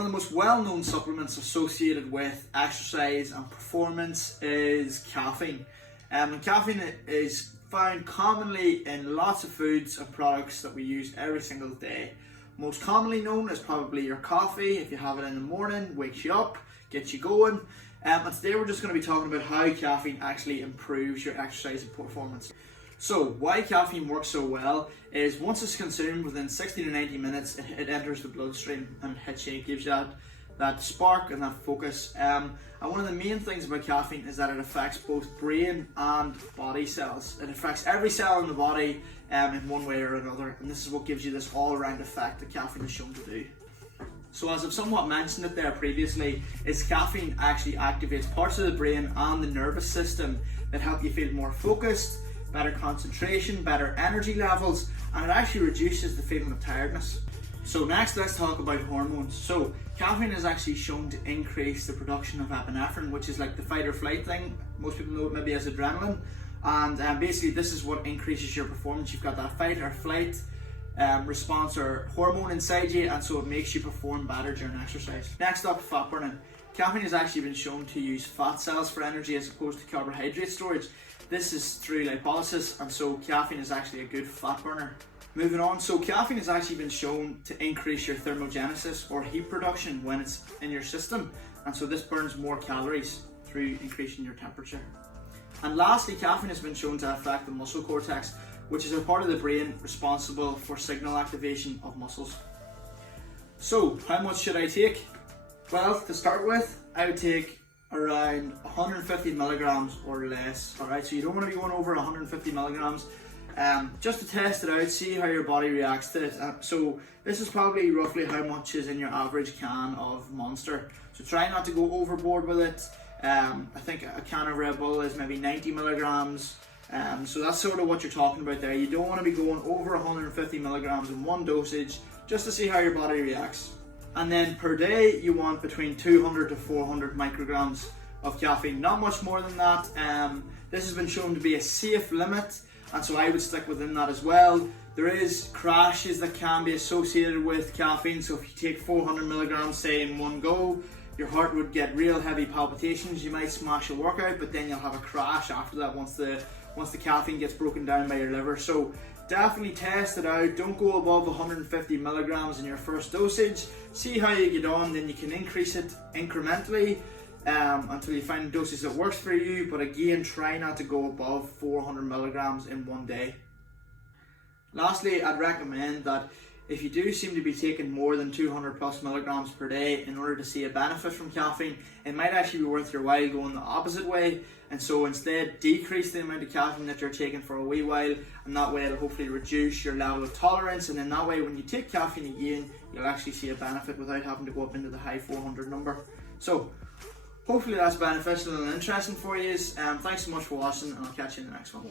One of the most well-known supplements associated with exercise and performance is caffeine. And caffeine is found commonly in lots of foods and products that we use every single day. Most commonly known is probably your coffee. If you have it in the morning, wakes you up, gets you going. And today we're just going to be talking about how caffeine actually improves your exercise and performance. So why caffeine works so well is once it's consumed within 60 to 90 minutes, it enters the bloodstream and hits you. It gives you that spark and that focus. And one of the main things about caffeine is that it affects both brain and body cells. It affects every cell in the body in one way or another. And this is what gives you this all-around effect that caffeine is shown to do. So as I've somewhat mentioned it there previously, is caffeine actually activates parts of the brain and the nervous system that help you feel more focused, better concentration, better energy levels, and it actually reduces the feeling of tiredness. So next, let's talk about hormones. So caffeine is actually shown to increase the production of epinephrine, which is like the fight or flight thing. Most people know it maybe as adrenaline. And basically this is what increases your performance. You've got that fight or flight response or hormone inside you, and so it makes you perform better during exercise. Next up, fat burning. Caffeine has actually been shown to use fat cells for energy as opposed to carbohydrate storage. This is through lipolysis, and so caffeine is actually a good fat burner. Moving on, so caffeine has actually been shown to increase your thermogenesis or heat production when it's in your system, and so this burns more calories through increasing your temperature. And lastly, caffeine has been shown to affect the muscle cortex, which is a part of the brain responsible for signal activation of muscles. So how much should I take? Well, to start with, I would take around 150 milligrams or less. Alright, so you don't want to be going over 150 milligrams. Just to test it out, see how your body reacts to it. So this is probably roughly how much is in your average can of Monster. So try not to go overboard with it. I think a can of Red Bull is maybe 90 milligrams. So that's sort of what you're talking about there. You don't want to be going over 150 milligrams in one dosage, just to see how your body reacts. And then per day, you want between 200 to 400 micrograms of caffeine, not much more than that. This has been shown to be a safe limit, and so I would stick within that as well. There is crashes that can be associated with caffeine, so if you take 400 milligrams, say in one go, your heart would get real heavy palpitations. You might smash a workout, but then you'll have a crash after that once the caffeine gets broken down by your liver. So definitely test it out. Don't go above 150 milligrams in your first dosage. See how you get on, then you can increase it incrementally until you find a dosage that works for you. But again, try not to go above 400 milligrams in one day. Lastly, I'd recommend that if you do seem to be taking more than 200 plus milligrams per day in order to see a benefit from caffeine, it might actually be worth your while going the opposite way. And so instead, decrease the amount of caffeine that you're taking for a wee while, and that way it'll hopefully reduce your level of tolerance. And then that way, when you take caffeine again, you'll actually see a benefit without having to go up into the high 400 number. So hopefully that's beneficial and interesting for you. Thanks so much for watching, and I'll catch you in the next one.